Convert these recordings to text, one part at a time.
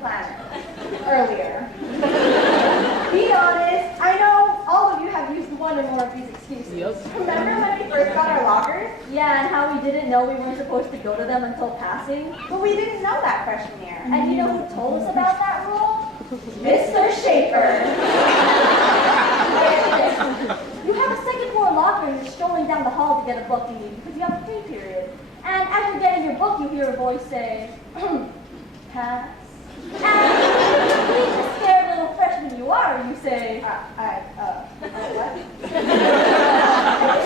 planet. Earlier. Be honest, I know all of you have used one or more of these excuses. Yep. Remember when we first got our lockers? Yeah, and how we didn't know we weren't supposed to go to them until passing? But we didn't know that freshman year. And you know who told us about that rule? Mr. Schaefer. You have a second floor locker and you're strolling down the hall to get a book you need because you have a free period. And as you're getting your book, you hear a voice say, pass. And being the scared little freshman you are, you say, What? you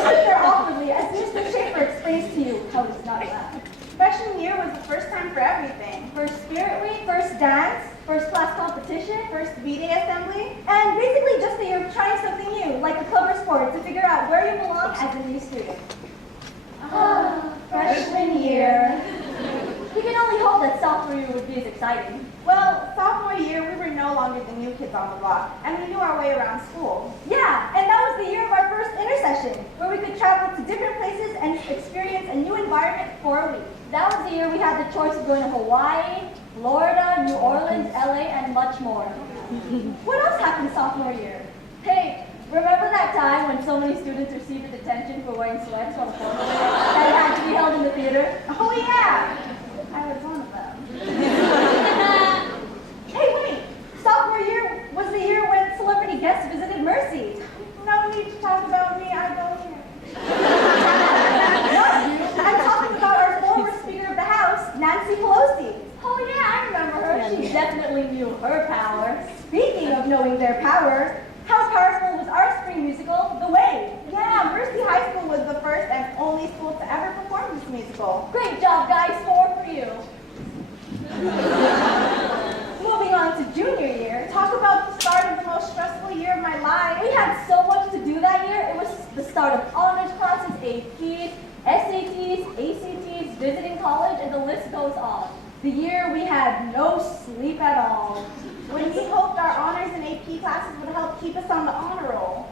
sit there awkwardly as Mr. Schaefer explains to you how it's not allowed. Freshman year was the first time for everything. First spirit week, first dance, first class competition, First B-Day assembly. and basically just that you're trying something new, like a cover sport, to figure out where you belong as a new student. Freshman year. We can only hope that sophomore year would be as exciting. Well, sophomore year, we were no longer the new kids on the block, and we knew our way around school. Yeah, and that was the year of our first intercession, where we could travel to different places and experience a new environment for a week. That was the year we had the choice of going to Hawaii, Florida, New Orleans, LA, and much more. What else happened sophomore year? Hey, remember that time when so many students received a detention for wearing sweats on a photo that had to be held in the theater? Oh yeah, I was one of them. Hey, wait! Sophomore year was the year when celebrity guests visited Mercy. No need to talk about me, I don't care. Not you. I'm talking about our former Speaker of the House, Nancy Pelosi. Oh yeah, I remember her. She definitely knew her power. Speaking of knowing their power, how powerful was our spring musical, The Wave? Yeah, Mercy High School was the first and only school to ever perform this musical. Great job, guys. 4 for you. Moving on to junior year. Talk about the start of the most stressful year of my life. We had so much to do that year. It was the start of honors classes, APs, SATs, ACTs, visiting college, and the list goes on. The year we had no sleep at all. When we hoped our honors and AP classes would help keep us on the honor roll.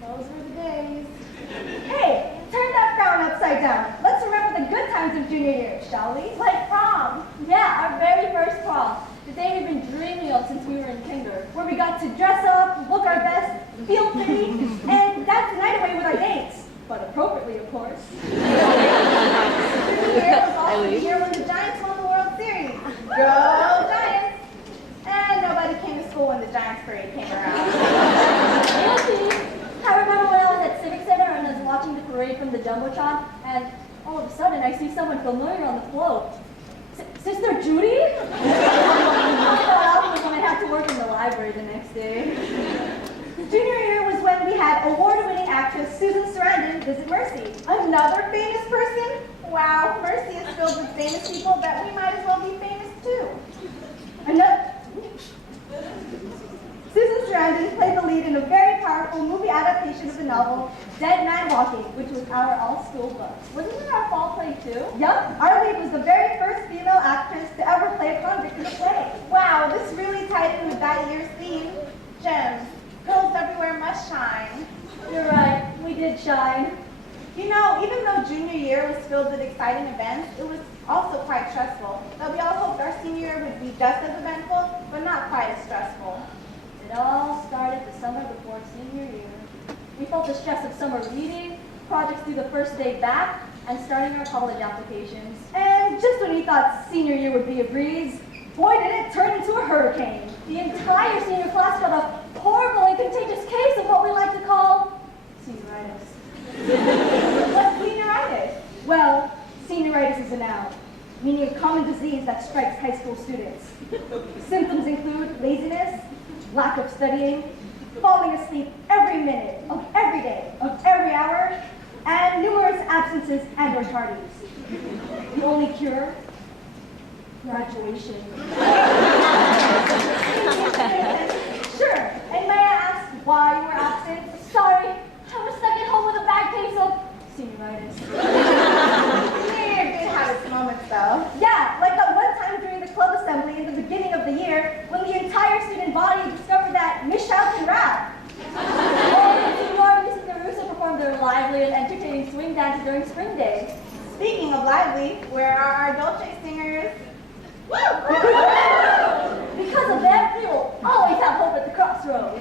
Those were the days. Hey, turn that frown upside down. Let's remember the good times of junior year, shall we? Like prom. Yeah, our very first prom. The day we've been dreaming of since we were in kinder. Where we got to dress up, look our best, feel pretty, and dance the night away with our dates. But appropriately, of course. Junior year was also the year when the Giants won the World Series. Go Giants! And nobody came to school when the Giants parade came around. I remember when I was at Civic Center and I was watching the parade from the Jumbotron, and all of a sudden I see someone familiar on the float. Sister Judy? I thought I was when I had to work in the library the next day. Junior year was when we had award-winning actress Susan Sarandon visit Mercy. Another famous person? Wow, Mercy is filled with famous people that we might as well be famous too. Susan Sarandon played the lead in a very powerful movie adaptation of the novel Dead Man Walking, which was our all-school book. Wasn't it our fall play too? Yup, our lead was the very first female actress to ever play a convict in a play. Wow, this really tied in with that year's theme. Gems. Girls everywhere must shine. You're right, we did shine. You know, even though junior year was filled with exciting events, it was also quite stressful. Though we all hoped our senior year would be just as eventful, but not quite as stressful. It all started the summer before senior year. We felt the stress of summer reading, projects due the first day back, and starting our college applications. And just when we thought senior year would be a breeze, boy did it turn into a hurricane. The entire senior class got a horrible and contagious case of what we like to call senioritis. What's senioritis? Well, senioritis is a noun, meaning a common disease that strikes high school students. Symptoms include laziness, lack of studying, falling asleep every minute of every day of every hour, and numerous absences and or tardies. The only cure? Graduation. Sure, and may I ask why you were absent? Sorry, I was stuck at home with a bad case of senioritis. Senior year did have its moments though. Yeah, like that one time during the club assembly in the beginning of the year when the entire student body discovered that Michelle can rap. Or Miss Caruso performed their lively and entertaining swing dance during spring day. Speaking of lively, where are our Dolce singers? Because Because of them, we will always have hope at the crossroads.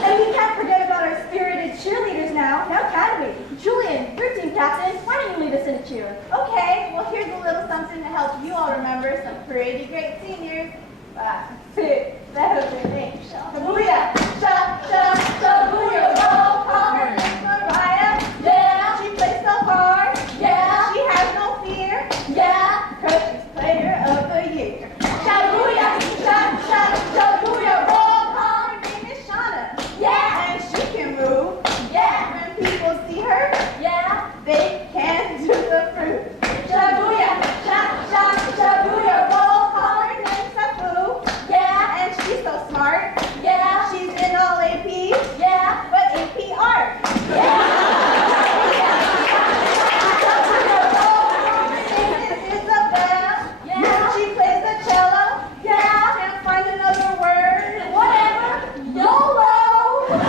And we can't forget about our spirited cheerleaders now can we? Julian, your team captain, why don't you lead us in a cheer? Okay, well here's a little something to help you all remember some pretty great seniors. 5, 6, 7, 8, Shabuya, Shabuya, roll call. Her name's Mariah. Yeah, She plays so hard. yeah, She has no fear. yeah. 'Cause she's player of the year. Shabuya, Shabuya, roll call. Her name is Shauna. Yeah, And she can move. yeah, When people see her, yeah. they can do the fruit. Shabuya, Shabuya, roll call. Her name's Safu. Yeah, And she's so smart. yeah, She's in all APs, yeah, but AP art. This is Isabel. yeah, She plays the cello. yeah. Can't find another word. Whatever. YOLO.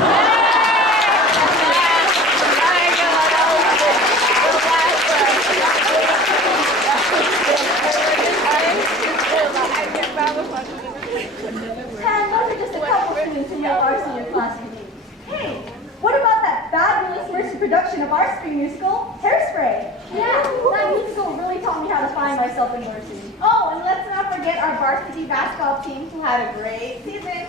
And those are just a couple students who make our senior class unique. Hey, what about that fabulous Mercy production of our spring musical, Hairspray? Yeah, that musical really taught me how to find myself in Mercy. Oh, and let's not forget our varsity basketball team who had a great season.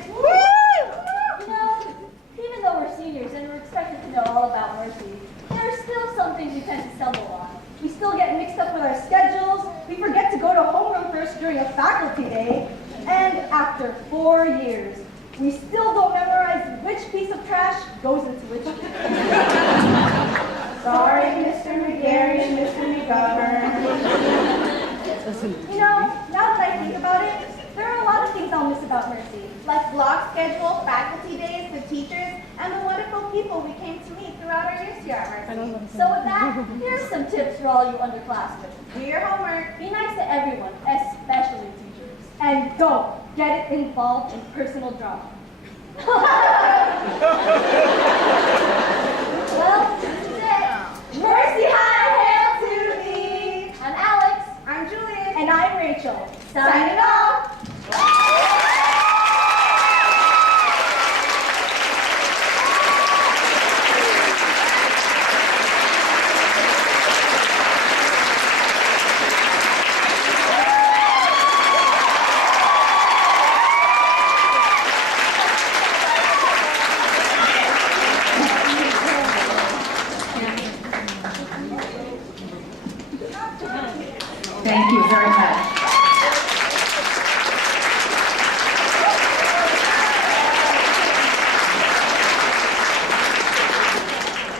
You know, even though we're seniors and we're expected to know all about Mercy, there are still some things we tend to stumble on. We still get mixed up with our schedules, we forget to go to homeroom first during a faculty day, and after 4 years, we still don't memorize which piece of trash goes into which bin. Sorry, Mr. McGarry and Mr. McGovern. You know, now that I think about it, there are a lot of things I'll miss about Mercy. Like block schedule, faculty days, the teachers, and the wonderful people we came to meet throughout our years here at Mercy. So with that, here's some tips for all you underclassmen. Do your homework. Be nice to everyone, especially teachers. And don't get it involved in personal drama. Well, this is it. Mercy High, hail to thee! I'm Alex. I'm Julian. And I'm Rachel. Signing off. Thank you very much.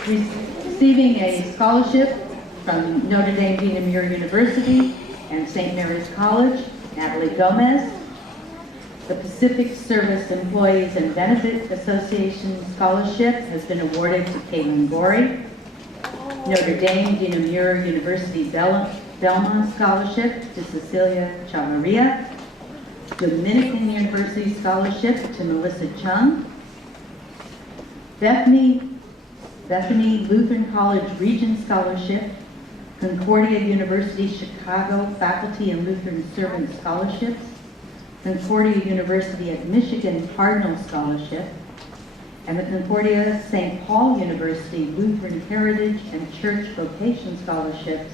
Receiving a scholarship from Notre Dame Dina Muir University and St. Mary's College, Natalie Gomez. The Pacific Service Employees and Benefit Association Scholarship has been awarded to Caitlin Gorey. Notre Dame Dina Muir University Belmont Scholarship to Cecilia Chamaria. Dominican University Scholarship to Melissa Chung. Bethany Lutheran College Regent Scholarship. Concordia University Chicago Faculty and Lutheran Servant Scholarships. Concordia University of Michigan Cardinal Scholarship. And the Concordia St. Paul University Lutheran Heritage and Church Vocation Scholarships,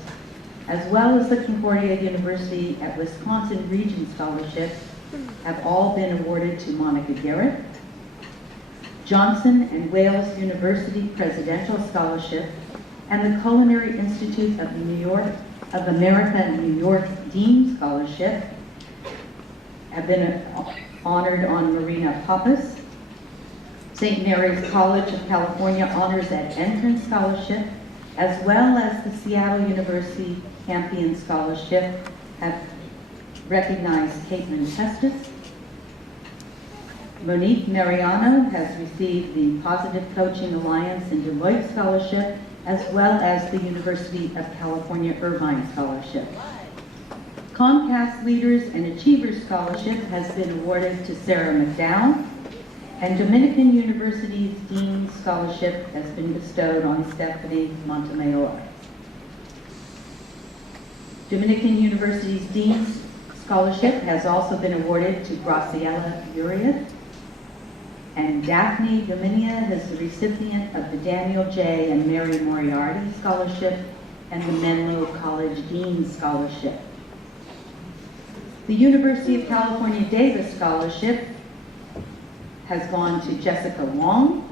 as well as the Concordia University at Wisconsin Region Scholarships, have all been awarded to Monica Garrett. Johnson and Wales University Presidential Scholarship and the Culinary Institute of America New York Dean Scholarship have been honored on Marina Pappas. St. Mary's College of California Honors at Entrance Scholarship, as well as the Seattle University Campion Scholarship, have recognized Caitlin Testis. Monique Mariano has received the Positive Coaching Alliance and Deloitte Scholarship, as well as the University of California Irvine Scholarship. Comcast Leaders and Achievers Scholarship has been awarded to Sarah McDowell, and Dominican University's Dean Scholarship has been bestowed on Stephanie Montemayor. Dominican University's Dean's Scholarship has also been awarded to Graciela Urias. And Daphne Dominia is the recipient of the Daniel J. and Mary Moriarty Scholarship and the Menlo College Dean Scholarship. The University of California Davis Scholarship has gone to Jessica Wong,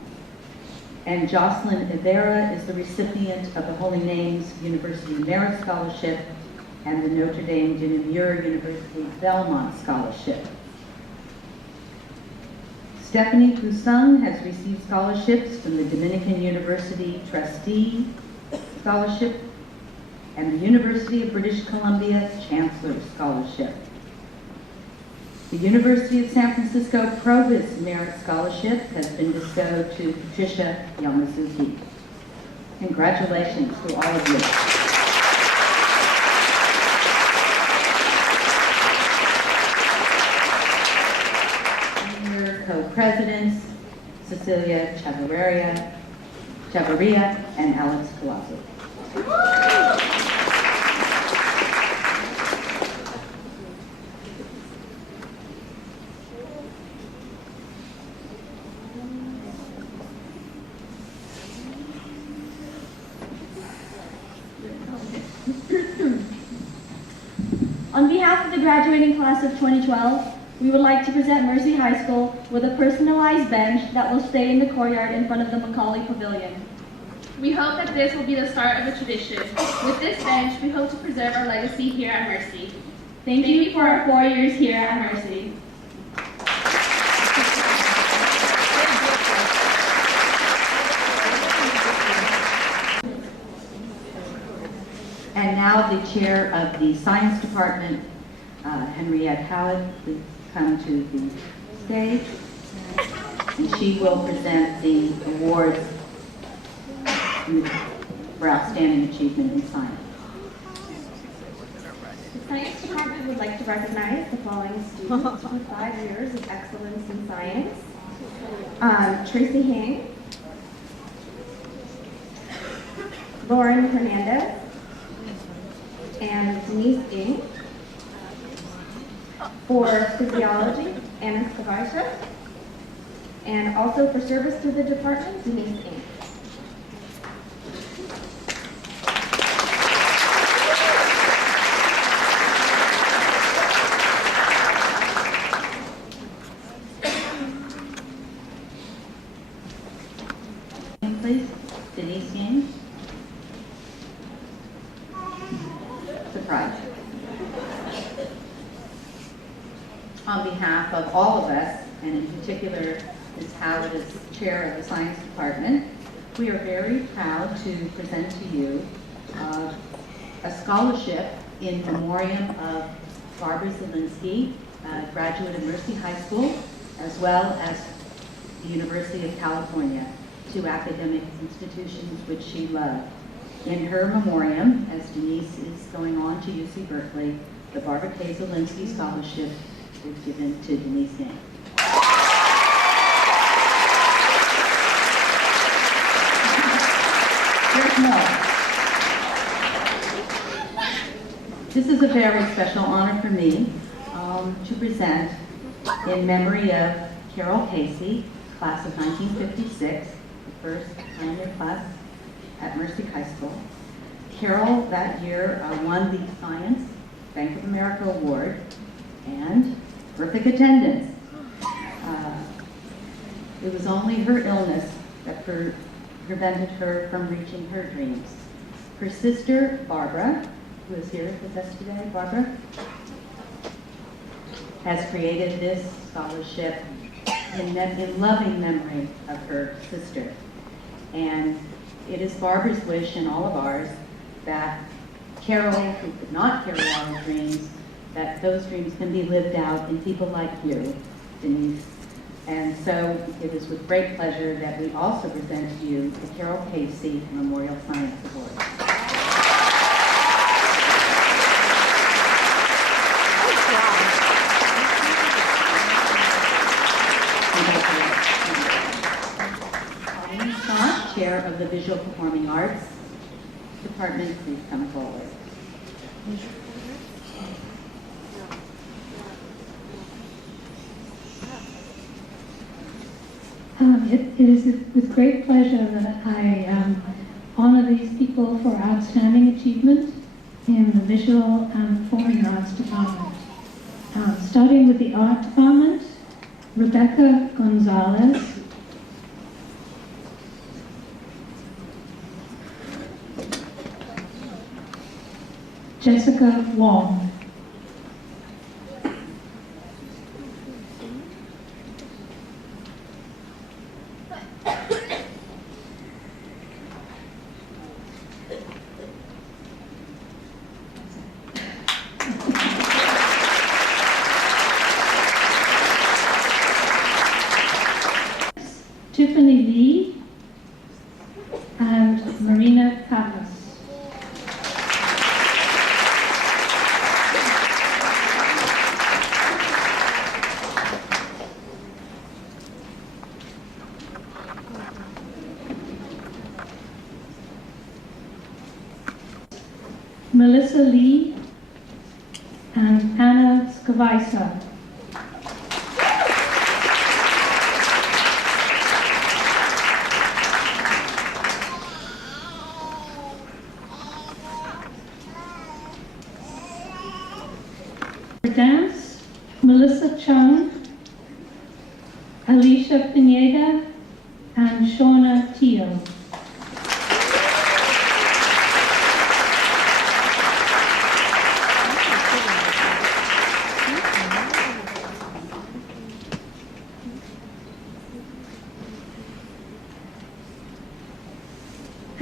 and Jocelyn Ivera is the recipient of the Holy Names University Merit Scholarship and the Notre Dame de Namur University Belmont Scholarship. Stephanie Poussin has received scholarships from the Dominican University Trustee Scholarship and the University of British Columbia Chancellor Scholarship. The University of San Francisco Provost Merit Scholarship has been bestowed to Patricia Yamazuki. Congratulations to all of you. Your co-presidents, Cecilia Chavarria and Alex Colazo. On behalf of the graduating class of 2012, we would like to present Mercy High School with a personalized bench that will stay in the courtyard in front of the Macaulay Pavilion. We hope that this will be the start of a tradition. With this bench, we hope to preserve our legacy here at Mercy. Thank you for our 4 years here at Mercy. And now the chair of the science department, Henriette Howard, please come to the stage. And she will present the awards for outstanding achievement in science. The Science Department would like to recognize the following students for 5 years of excellence in science. Tracy Hing, Lauren Hernandez, and Denise Ng. For physiology, Anna Skavarsha. And also for service to the department, Denise Ng. Please, Denise Yang. Surprise. On behalf of all of us, and in particular Ms. Howard as chair of the science department, we are very proud to present to you a scholarship in memoriam of Barbara Zielinski, a graduate of Mercy High School, as well as the University of California, two academic institutions which she loved. In her memoriam, as Denise is going on to UC Berkeley, the Barbara K. Zielinski Scholarship is given to Denise Yang. There's more. This is a very special honor for me to present in memory of Carol Casey, class of 1956, the first pioneer class at Mercy High School. Carol that year won the Science Bank of America Award and perfect attendance. It was only her illness that prevented her from reaching her dreams. Her sister, Barbara, who is here with us today, Barbara, has created this scholarship in loving memory of her sister. And it is Barbara's wish and all of ours that Carol, who could not carry out her dreams, that those dreams can be lived out in people like you, Denise. And so it is with great pleasure that we also present to you the Carol Casey Memorial Science Award. Pauline Scott, Chair of the Visual Performing Arts Department, please come forward. It is with great pleasure that I honor these people for outstanding achievement in the visual and performing arts department. Starting with the art department, Rebecca Gonzalez, Jessica Wong, Tiffany Lee, and Marina Pappas. Melissa Lee and Anna Skavaisa. For dance, Melissa Chung, Alicia Pineda, and Shauna Teal.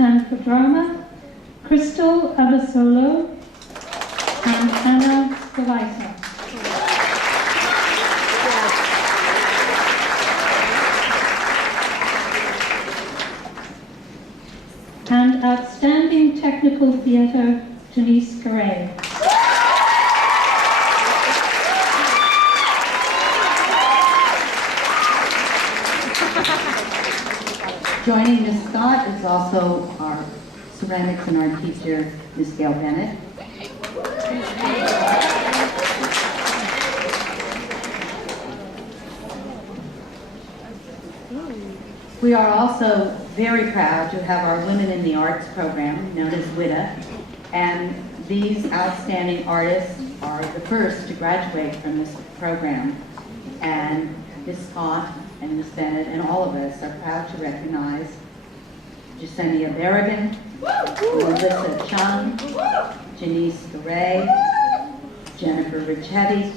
And for drama, Crystal Abasolo and Anna Skavaisa. And outstanding technical theatre, Janice Garay. Joining Ms. Scott is also our ceramics and art teacher, Ms. Gail Bennett. We are also very proud to have our Women in the Arts program, known as WIDA, and these outstanding artists are the first to graduate from this program. And Ms. Scott and Ms. Bennett and all of us are proud to recognize Jasenia Berrigan, Melissa Chung, Janice Garay, Jennifer Ricchetti,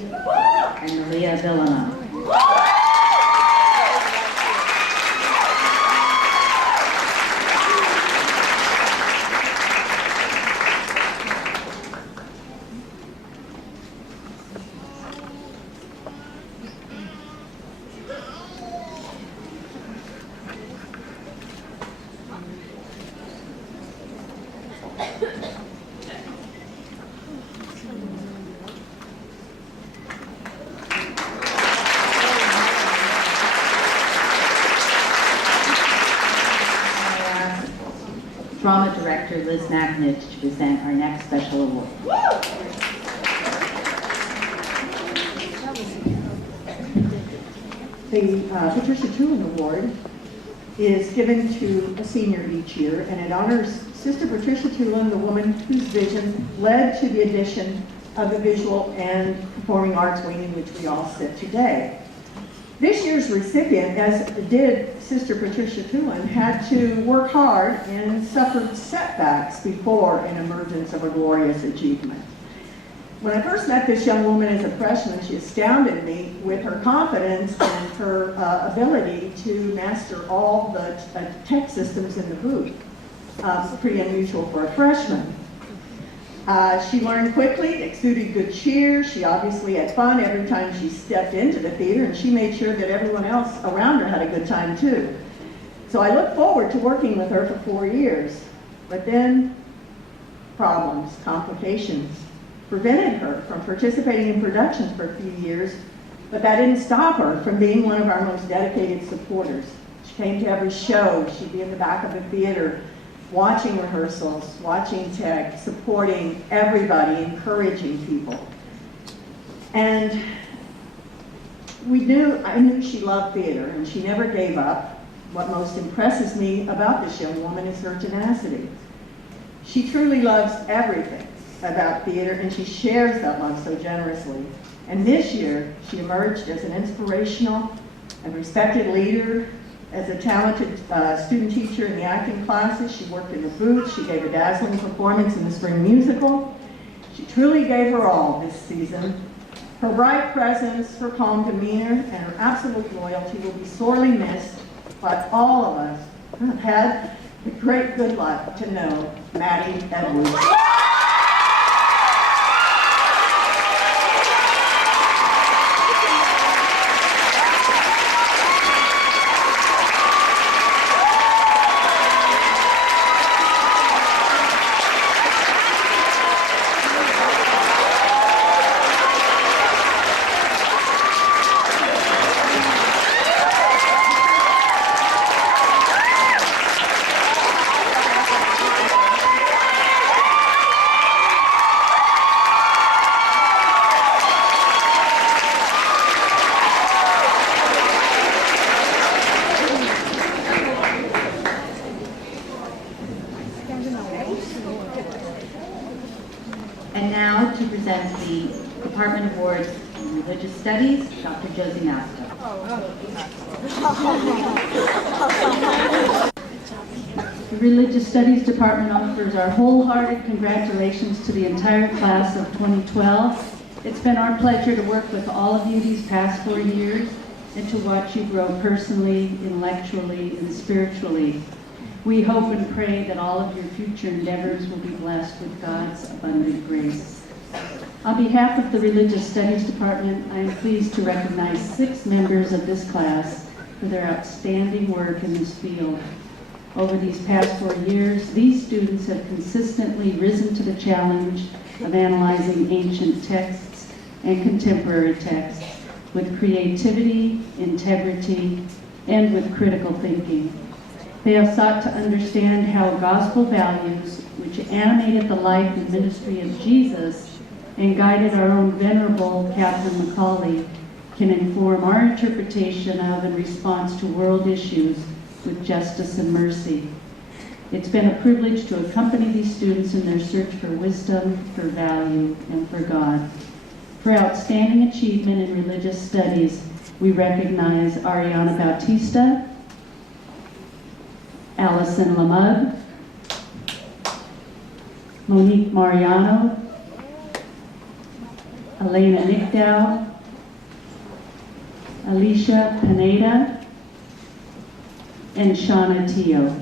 and Maria Villano. Drama Director Liz Macnich to present our next special award. The Patricia Tulin Award is given to a senior each year, and it honors Sister Patricia Tulin, the woman whose vision led to the addition of the visual and performing arts wing in which we all sit today. This year's recipient, as did Sister Patricia Tulin, had to work hard and suffered setbacks before an emergence of a glorious achievement. When I first met this young woman as a freshman, she astounded me with her confidence and her ability to master all the tech systems in the booth. Pretty unusual for a freshman. She learned quickly, exuded good cheer. She obviously had fun every time she stepped into the theater, and she made sure that everyone else around her had a good time too. So I look forward to working with her for 4 years. But then problems, complications, prevented her from participating in productions for a few years, but that didn't stop her from being one of our most dedicated supporters. She came to every show. She'd be in the back of the theater, watching rehearsals, watching tech, supporting everybody, encouraging people. And I knew she loved theater, and she never gave up. What most impresses me about this young woman is her tenacity. She truly loves everything about theater, and she shares that love so generously. And this year, she emerged as an inspirational and respected leader, as a talented student teacher in the acting classes. She worked in the booth. She gave a dazzling performance in the spring musical. She truly gave her all this season. Her bright presence, her calm demeanor, and her absolute loyalty will be sorely missed, but all of us have had the great good luck to know Maddie Edwards. And now to present the Department Awards in Religious Studies, Dr. Josie Masta. The Religious Studies Department offers our wholehearted congratulations to the entire class of 2012. It's been our pleasure to work with all of you these past 4 years and to watch you grow personally, intellectually, and spiritually. We hope and pray that all of your future endeavors will be blessed with God's abundant grace. On behalf of the Religious Studies Department, I am pleased to recognize 6 members of this class for their outstanding work in this field. Over these past 4 years, these students have consistently risen to the challenge of analyzing ancient texts and contemporary texts with creativity, integrity, and with critical thinking. They have sought to understand how gospel values, which animated the life and ministry of Jesus and guided our own venerable Catherine Macaulay, can inform our interpretation of and response to world issues with justice and mercy. It's been a privilege to accompany these students in their search for wisdom, for value, and for God. For outstanding achievement in religious studies, we recognize Ariana Bautista, Allison Lamug, Monique Mariano, Elena Nickdow, Alicia Pineda, and Shauna Teo.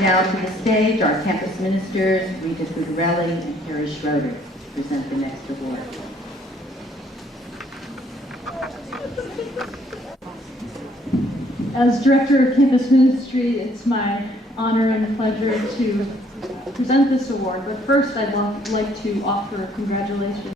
Now to the stage, our campus ministers, Rita Fugarelli and Harry Schroeder, to present the next award. As Director of Campus Ministry, it's my honor and pleasure to present this award, but first I'd like to offer congratulations